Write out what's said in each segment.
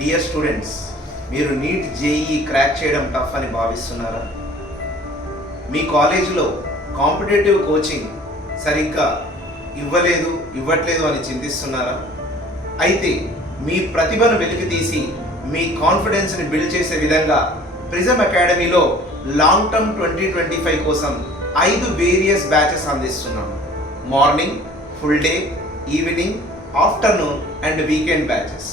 Dear students, మీరు NEET JEE crack చేయడం tough అని భావిస్తున్నారా? మీ కాలేజీలో కాంపిటేటివ్ కోచింగ్ సరిగ్గా ఇవ్వట్లేదు అని చింతిస్తున్నారా? అయితే మీ ప్రతిభను వెలికితీసి మీ కాన్ఫిడెన్స్ని బిల్డ్ చేసే విధంగా ప్రిజమ్ అకాడమీలో లాంగ్ టర్మ్ 2025 కోసం 5 వేరియస్ బ్యాచెస్ అందిస్తున్నాం. Morning, full day, evening, afternoon and weekend batches.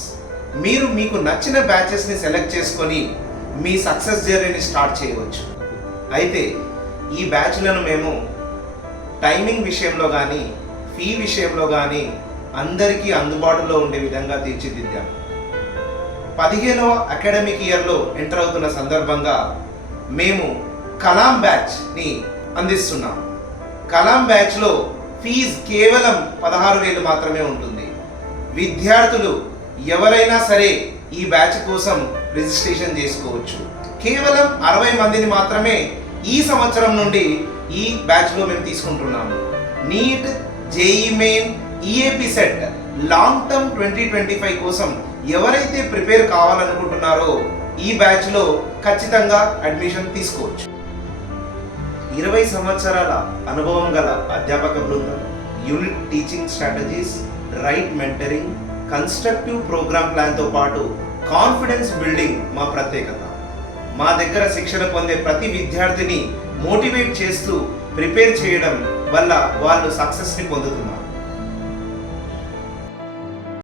మీరు మీకు నచ్చిన బ్యాచెస్ని సెలెక్ట్ చేసుకొని మీ సక్సెస్ జర్నీని స్టార్ట్ చేయవచ్చు. అయితే ఈ బ్యాచ్లను మేము టైమింగ్ విషయంలో కానీ ఫీ విషయంలో కానీ అందరికీ అందుబాటులో ఉండే విధంగా తీర్చిదిద్దాం. 15వ అకాడమిక్ ఇయర్లో ఎంటర్ అవుతున్న సందర్భంగా మేము కలాం బ్యాచ్ని అందిస్తున్నాం. కలాం బ్యాచ్లో ఫీజు కేవలం 16,000 మాత్రమే ఉంటుంది. విద్యార్థులు ఎవరైనా సరే ఈ బ్యాచ్ కోసం రిజిస్ట్రేషన్ చేసుకోవచ్చు. కేవలం 60 మందిని మాత్రమే ఈ సంవత్సరం నుండి ఈ బ్యాచ్లో మేము తీసుకుంటున్నాము. NEET, JEE main, EAPCET long term 2025 కోసం ఎవరైతే ప్రిపేర్ కావాలనుకుంటున్నారో ఈ బ్యాచ్లో ఖచ్చితంగా అడ్మిషన్ తీసుకోవచ్చు. 20 సంవత్సరాల అనుభవం గల అధ్యాపక బృందం, unit teaching strategies, right mentoring, constructive program ప్లాన్తో పాటు కాన్ఫిడెన్స్ బిల్డింగ్ మా ప్రత్యేకత. మా దగ్గర శిక్షణ పొందే ప్రతి విద్యార్థిని మోటివేట్ చేస్తూ ప్రిపేర్ చేయడం వల్ల వాళ్ళు సక్సెస్ని పొందుతున్నారు.